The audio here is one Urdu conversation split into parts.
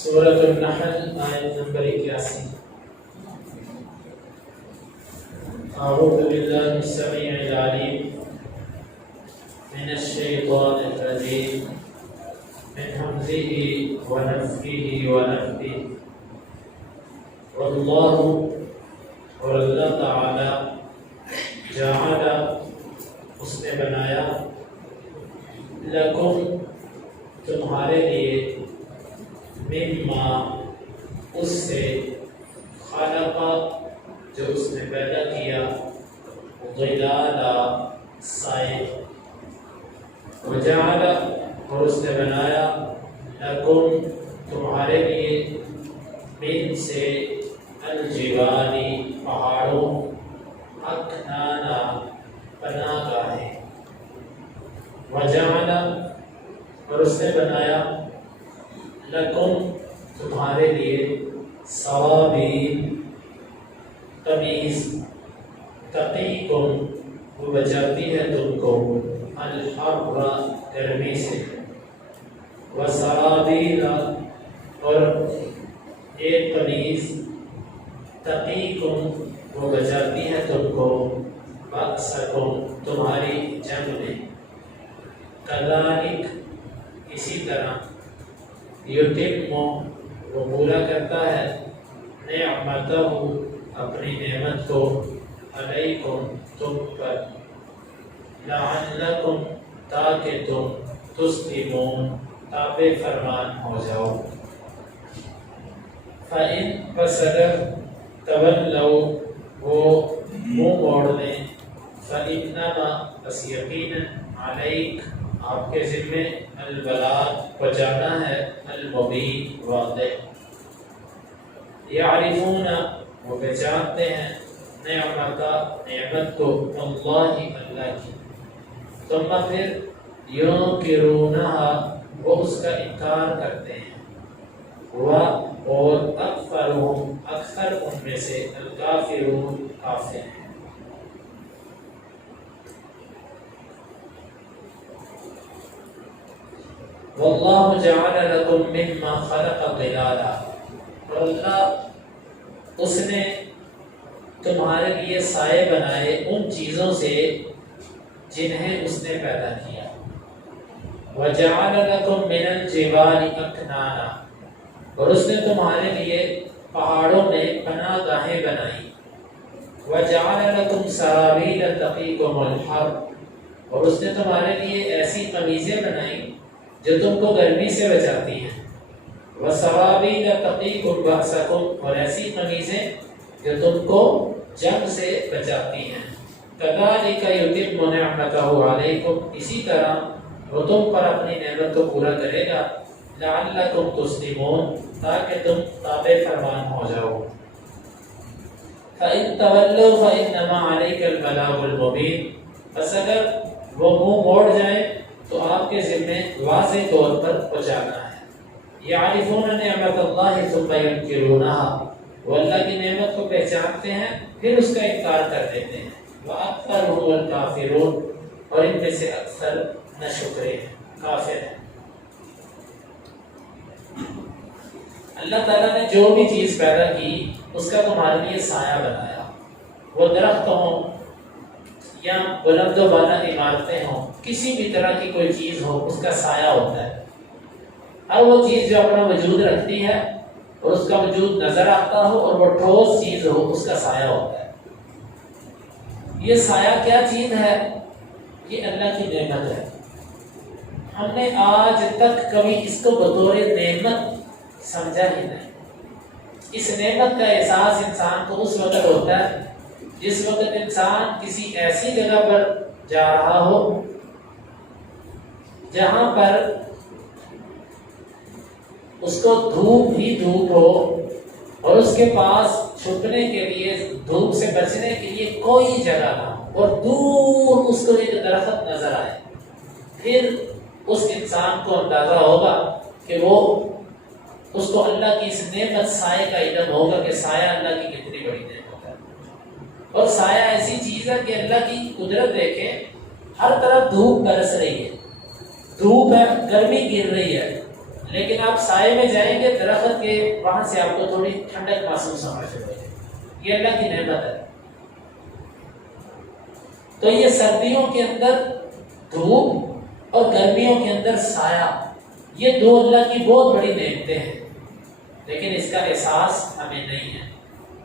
سورة النحل آیت نمبر 81. اعوذ باللہ السمیع العلیم من الشیطان الرجیم من حمزه ونفخه ونفثه. واللہ اور اللہ تعالی جعل اس نے بنایا لکم تمہارے لیے مما اس سے خلقا جو اس نے پیدا کیا ظلالا سائے وجعل اور اس نے بنایا لکم تمہارے لیے من سے الجبالی پہاڑوں اکنانا پناہ گاہیں وجعل اور اس نے بنایا لکم تمہارے لیے سوابیل قمیص تقیکم وہ بچاتی ہے تم کو الحر گرمی سے وسرابیل اور ایک قمیص تقیکم وہ بچاتی ہے تم کو بأسکم تمہاری جنگ میں کذالک اسی طرح یتم وہ پورا کرتا ہے نعمتہ اپنی نعمت کو علیکم تم پر لعلکم تاکہ تم تسلمون تابع فرمان ہو جاؤ فإن پس اگر تولوا وہ منہ موڑ لیں فإنما بس یقینا علیک آپ کے ذمے البلاغ پہنچانا ہے المبین واضح یعرفون وہ پہچانتے ہیں نعمت کو اللہ کی ثم پھر ينکرونها وہ اس کا انکار کرتے ہیں اور اکثر ان میں سے الکافرون کافر ہیں واللہ جعل لکم مما خلق ظلالا اور اللہ اس نے تمہارے لیے سائے بنائے ان چیزوں سے جنہیں اس نے پیدا کیا وجعل لکم من الجبال اکنانا اور اس نے تمہارے لیے پہاڑوں میں پناہ گاہیں بنائی وجعل لکم سرابیل تقیکم الحر اور اس نے تمہارے لیے ایسی قمیضیں بنائی جو تم کو گرمی سے بچاتی ہیں وَسَرَابِيلَ تَقِيكُمْ بَأْسَكُمْ اور ایسی قمیضیں جو تم کو جنگ سے بچاتی ہیں كَذَلِكَ يُتِمُّ نِعْمَتَهُ عَلَيْكُمْ اسی طرح وہ تم پر اپنی نعمت کو پورا کرے گا لَعَلَّكُمْ تُسْلِمُونَ تاکہ تم تابع فرمان ہو جاؤ فَإِن تَوَلَّوْا فَإِنَّمَا عَلَيْكَ الْبَلَاغُ الْمُبِينُ بس اگر وہ منہ موڑ جائیں تو آپ کے ذمہ واضح طور پر پہنچانا ہے یعرفون نعمت اللہ ثم ینکرونها وہ اللہ کی نعمت کو پہچانتے ہیں پھر اس کا انکار کر دیتے ہیں وَأَكْثَرُهُمُ الْكَافِرُونَ اور ان میں سے اکثر ناشکرے ہیں کافر ہیں اللہ تعالیٰ نے جو بھی چیز پیدا کی اس کا تمہارے لیے سایہ بنایا وہ درخت ہوں یا بلند و بالا عمارتیں ہوں کسی بھی طرح کی کوئی چیز ہو اس کا سایہ ہوتا ہے ہر وہ چیز جو اپنا وجود رکھتی ہے اور اس کا وجود نظر آتا ہو اور وہ ٹھوس چیز ہو اس کا سایہ ہوتا ہے یہ سایہ کیا چیز ہے یہ اللہ کی نعمت ہے ہم نے آج تک کبھی اس کو بطور نعمت سمجھا ہی نہیں اس نعمت کا احساس انسان کو اس وقت ہوتا ہے جس وقت انسان کسی ایسی جگہ پر جا رہا ہو جہاں پر اس کو دھوپ ہی دھوپ ہو اور اس کے پاس چھپنے کے لیے دھوپ سے بچنے کے لیے کوئی جگہ نہ ہو اور دور اس کو ایک درخت نظر آئے پھر اس انسان کو اندازہ ہوگا کہ وہ اس کو اللہ کی اس نعمت سائے کا علم ہوگا کہ سایہ اللہ کی کتنی بڑی نعمت ہے اور سایہ ایسی چیز ہے کہ اللہ کی قدرت دیکھیں ہر طرف دھوپ برس رہی ہے دھوپ ہے گرمی گر رہی ہے لیکن آپ سائے میں جائیں گے درخت کے، وہاں سے آپ کو تھوڑی ٹھنڈک محسوس ہونا شروع ہو جائے گی۔ یہ اللہ کی نعمت ہے۔ تو یہ سردیوں کے اندر دھوپ اور گرمیوں کے اندر سایہ، یہ دو اللہ کی بہت بڑی نعمتیں ہیں، لیکن اس کا احساس ہمیں نہیں ہے۔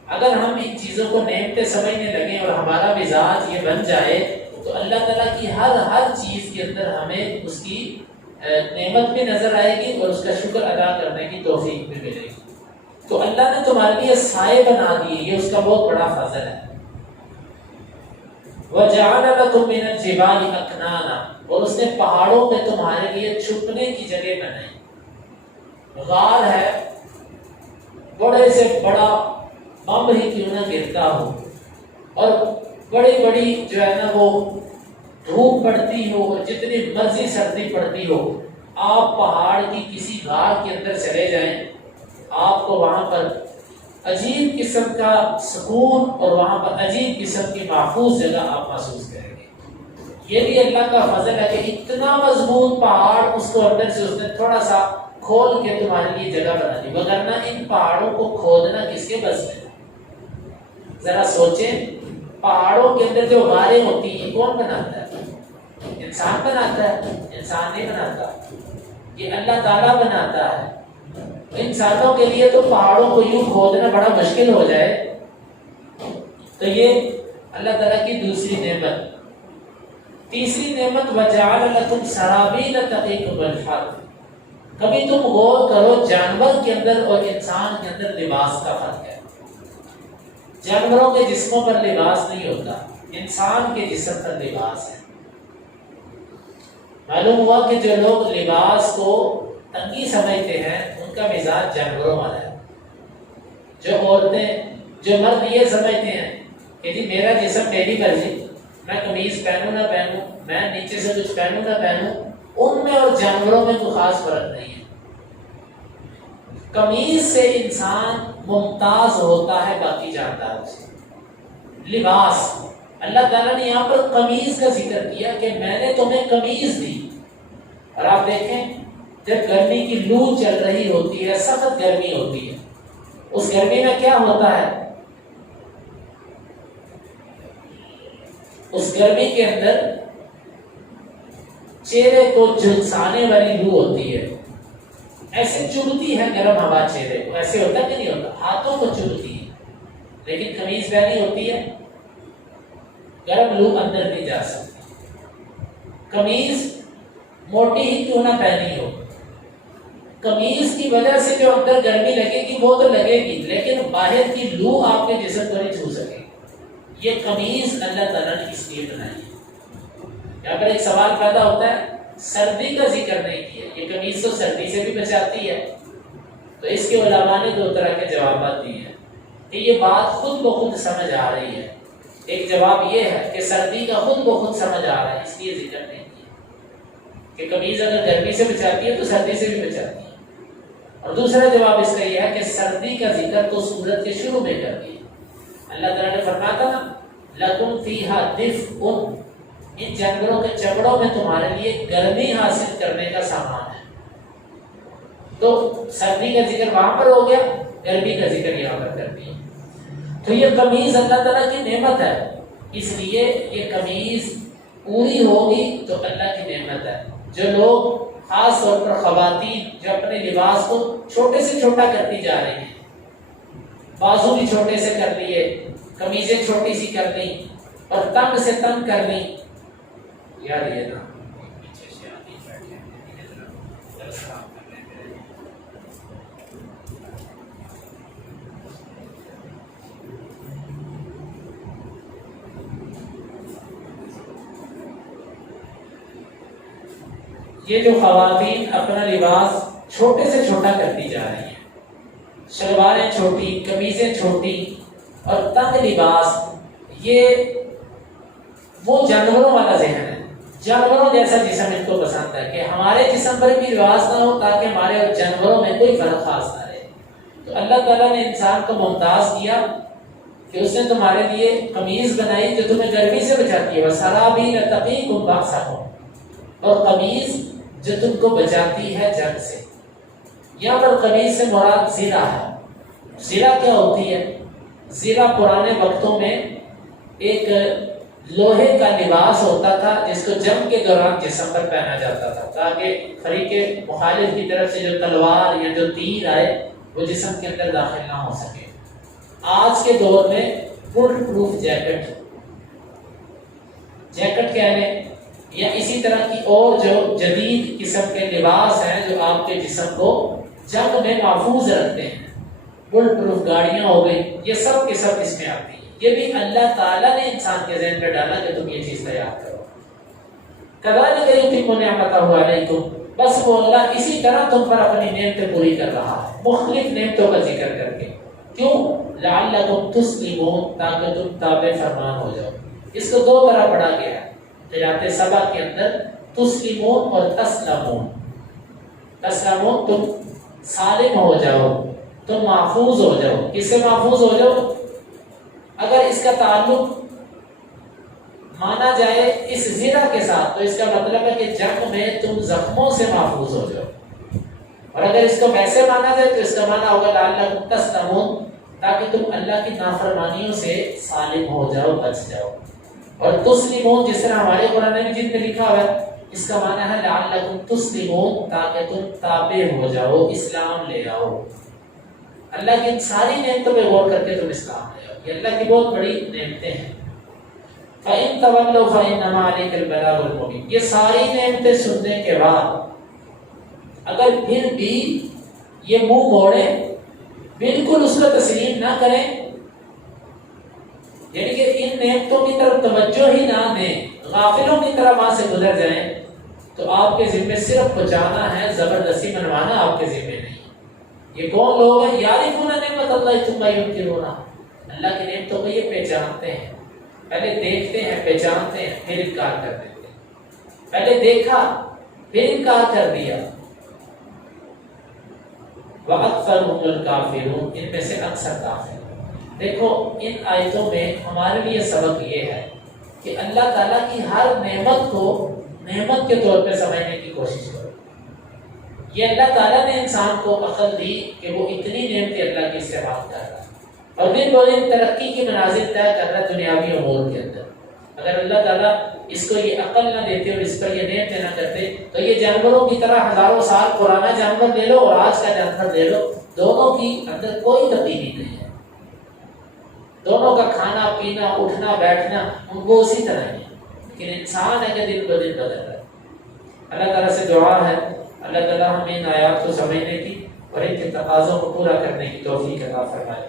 اگر ہم ان چیزوں کو نعمتیں سمجھنے لگیں اور ہمارا مزاج یہ بن جائے تو اللہ تعالیٰ کی ہر چیز کے اندر ہمیں اس کی نعمت بھی نظر آئے گی اور اس کا شکر ادا کرنے کی توفیق بھی ملے گی۔ تو اللہ نے تمہارے لیے سائے بنا دیے، یہ اس کا بہت بڑا فضل ہے۔ وَجَعَلَ لَكُم مِّنَ الْجِبَالِ أَكْنَانًا، اور اس نے پہاڑوں پہ تمہارے لیے چھپنے کی جگہ بنائی۔ غار ہے، بڑے سے بڑا بم ہی کیوں نہ گرتا ہو اور بڑی بڑی جو ہے نا وہ دھوپ پڑتی ہو اور جتنی مرضی سردی پڑتی ہو، آپ پہاڑ کی کسی غار کے اندر چلے جائیں، آپ کو وہاں پر عجیب قسم کا سکون اور وہاں پر عجیب قسم کی محفوظ جگہ آپ محسوس کریں گے۔ یہ بھی اللہ کا فضل ہے کہ اتنا مضبوط پہاڑ، اس کو اندر سے اس نے تھوڑا سا کھول کے تمہارے لیے جگہ بنا دی، وگرنہ ان پہاڑوں کو کھودنا کس کے بس میں؟ ذرا سوچیں، پہاڑوں کے اندر جو غاریں ہوتی ہیں کون بناتا ہے؟ انسان بناتا ہے؟ انسان نہیں بناتا، یہ اللہ تعالیٰ بناتا ہے۔ انسانوں کے لیے تو پہاڑوں کو یوں کھودنا بڑا مشکل ہو جائے۔ تو یہ اللہ تعالیٰ کی دوسری نعمت۔ تیسری نعمت وَجَعَلَ لَكُمْ سَرَابِيلَ تَقِيكُمُ الْحَرَّ۔ کبھی تم غور کرو، جانور کے اندر اور انسان کے اندر لباس کا فرق ہے۔ جانوروں کے جسموں پر لباس نہیں ہوتا، انسان کے جسم پر لباس ہے۔ معلوم ہوا کہ جو لوگ لباس کو تنگی سمجھتے ہیں ان کا مزاج جانوروں والا ہے۔ جو عورتیں، جو مرد یہ سمجھتے ہیں کہ جی میرا جسم میری مرضی، میں قمیض پہنوں نہ پہنوں، میں نیچے سے کچھ پہنوں نہ پہنوں، ان میں اور جانوروں میں کوئی خاص فرق نہیں ہے۔ قمیض سے انسان ممتاز ہوتا ہے باقی جانداروں سے۔ لباس، اللہ تعالیٰ نے یہاں پر قمیض کا ذکر کیا کہ میں نے تمہیں قمیض دی۔ اور آپ دیکھیں جب گرمی کی لو چل رہی ہوتی ہے، سخت گرمی ہوتی ہے، اس گرمی میں کیا ہوتا ہے؟ اس گرمی کے اندر چہرے کو جھلسانے والی لو ہوتی ہے، ایسے چبھتی ہے گرم ہوا چہرے کو، ایسے ہوتا کہ نہیں ہوتا؟ ہاتھوں کو چبھتی ہے، لیکن قمیض پہنی ہوتی ہے، گرم لو اندر نہیں جا سکتی۔ قمیض موٹی ہی کیوں نہ پہنی ہو، قمیض کی وجہ سے جو اندر گرمی لگے گی وہ تو لگے گی، لیکن باہر کی لو آپ کے جسم کو نہیں چھو سکے۔ یہ قمیض اللہ تعالیٰ نے اس لیے بنائی ہے۔ یہاں پر ایک سوال پیدا ہوتا ہے، سردی کا ذکر نہیں کیا، یہ قمیض تو سردی سے بھی بچاتی ہے۔ تو اس کے علماء نے دو طرح کے جوابات دیے ہیں کہ یہ بات خود بخود سمجھ آ رہی ہے۔ ایک جواب یہ ہے کہ سردی کا خود بخود سمجھ آ رہا ہے، اس لیے ذکر نہیں کیا کہ قمیض اگر گرمی سے بچاتی ہے تو سردی سے بھی بچاتی ہے۔ اور دوسرا جواب اس کا یہ ہے کہ سردی کا ذکر تو سورت کے شروع میں کر دیا۔ اللہ تعالیٰ نے فرمایا تھا نا لَكُمْ فِيهَا دِفْءٌ، ان جانوروں کے چمڑوں میں تمہارے لیے گرمی حاصل کرنے کا سامان ہے۔ تو سردی کا ذکر وہاں پر ہو گیا، گرمی کا ذکر یہاں پر کر دیا۔ تو یہ قمیض اللہ تعالیٰ کی نعمت ہے، اس لیے یہ قمیض پوری ہوگی تو اللہ کی نعمت ہے۔ جو لوگ خاص طور پر خواتین جو اپنے لباس کو چھوٹے سے چھوٹا کرتی جا رہی ہیں، بازو بھی چھوٹے سے کر لیے، قمیضیں چھوٹی سی کر لی اور تنگ سے تنگ کر لی، یاد یہ نا پیچھے سے آدمی بیٹھے یہ جو خواتین اپنا لباس چھوٹے سے چھوٹا کرتی جا رہی ہیں، شلواریں چھوٹی، قمیضیں چھوٹی اور تنگ لباس، یہ وہ جانوروں والا ذہن ہے۔ جانوروں جیسا جسم ان کو پسند ہے کہ ہمارے جسم پر بھی لباس نہ ہو تاکہ ہمارے اور جانوروں میں کوئی فرق خاص نہ رہے۔ تو اللہ تعالیٰ نے انسان کو ممتاز کیا کہ اس نے تمہارے لیے قمیض بنائی جو تمہیں گرمی سے بچاتی ہے، وَسَرَابِيلَ تَقِيكُمْ بَأْسَكُمْ، اور قمیض جو تم کو بچاتی ہے جنگ سے۔ یہاں پر قمیص سے مراد زرہ ہے۔ زرہ کیا ہوتی ہے؟ زرہ پرانے وقتوں میں ایک لوہے کا لباس ہوتا تھا جس کو جنگ کے دوران جسم پر پہنا جاتا تھا تاکہ فریق مخالف کی طرف سے جو تلوار یا جو تیر آئے وہ جسم کے اندر داخل نہ ہو سکے۔ آج کے دور میں بلٹ پروف جیکٹ کہنے یا اسی طرح کی اور جو جدید قسم کے لباس ہیں جو آپ کے جسم کو جنگ میں محفوظ رکھتے ہیں، بلٹ پروف گاڑیاں ہو گئی، یہ سب کے سب اس میں آتی ہیں۔ یہ بھی اللہ تعالیٰ نے انسان کے ذہن میں ڈالا کہ تم یہ چیز تیار کرو۔ کذالک یتم نعمتہ علیکم، بس وہ اللہ اسی طرح تم پر اپنی نعمتیں پوری کر رہا ہے، مختلف نعمتوں کا ذکر کر کے۔ کیوں؟ لعلکم تسلمون، تاکہ تم تابع فرمان ہو جاؤ۔ اس کو دو طرح پڑھا گیا ہے قرأت سبع کے اندر، تسلمون اور تسلمون۔ تسلمون تم سالم ہو جاؤ، تم محفوظ ہو جاؤ۔ کس سے محفوظ ہو جاؤ؟ اگر اس کا تعلق مانا جائے اس زرہ کے ساتھ تو اس کا مطلب ہے کہ جنگ میں تم زخموں سے محفوظ ہو جاؤ، اور اگر اس کو ویسے مانا جائے تو اس کا معنی ہوگا لعلکم تسلمون، تاکہ تم اللہ کی نافرمانیوں سے سالم ہو جاؤ، بچ جاؤ۔ اور تسلمون جس طرح ہمارے قرآن مجید میں لکھا ہوا ہے، اس کا معنی ہے لعلکم تسلمون، تاکہ تم تابع ہو جاؤ، اسلام لے آؤ۔ اللہ کی ان ساری نعمتوں پہ غور کر کے تم اسلام لے آؤ، یہ اللہ کی بہت بڑی نعمتیں ہیں۔ فَإِن تَوَلَّوْا فَإِنَّمَا عَلَيْكَ الْبَلَاغُ الْمُبِينُ، یہ ساری نعمتیں سننے کے بعد اگر پھر بھی یہ منہ موڑیں، بالکل اس کو تسلیم نہ کریں، یعنی کہ ان نعمتوں کی طرف توجہ ہی نہ دیں، غافلوں کی طرح وہاں سے گزر جائیں، تو آپ کے ذمے صرف بچانا ہے، زبردستی منوانا آپ کے ذمے نہیں۔ یہ کون لوگ ہیں؟ یعرفون نعمت اللہ ثم ینکرونها، اللہ کی نعمتوں کو یہ پہچانتے ہیں، پہلے دیکھتے ہیں، پہچانتے ہیں، پھر انکار کر دیتے ہیں۔ پہلے دیکھا پھر انکار کر دیا۔ وَأَكْثَرُهُمُ الْكَافِرُونَ، ان میں سے اکثر کافر۔ دیکھو ان آیتوں میں ہمارے لیے سبق یہ ہے کہ اللہ تعالیٰ کی ہر نعمت کو نعمت کے طور پہ سمجھنے کی کوشش کرو۔ یہ اللہ تعالیٰ نے انسان کو عقل دی کہ وہ اتنی نعمتیں اللہ کی استعمال کر رہا ہے، اور دن بہ دن ترقی کی منازل طے کر رہا ہے دنیاوی امور کے اندر۔ اگر اللہ تعالیٰ اس کو یہ عقل نہ دیتے اور اس پر یہ نعمتیں نہ کرتے تو یہ جانوروں کی طرح ہزاروں سال پرانا جانور لے لو اور آج کا جانور لے لو، دونوں کی اندر کوئی تبدیلی نہیں ہے، دونوں کا کھانا پینا اٹھنا بیٹھنا ان کو اسی طرح ہی ہے، لیکن انسان ہے کہ دن بہ دن بدل رہا ہے۔ اللہ تعالیٰ سے دعا ہے اللہ تعالیٰ ہمیں ان آیات کو سمجھنے کی اور ان کے تقاضوں کو پورا کرنے کی توفیق عطا فرمائے۔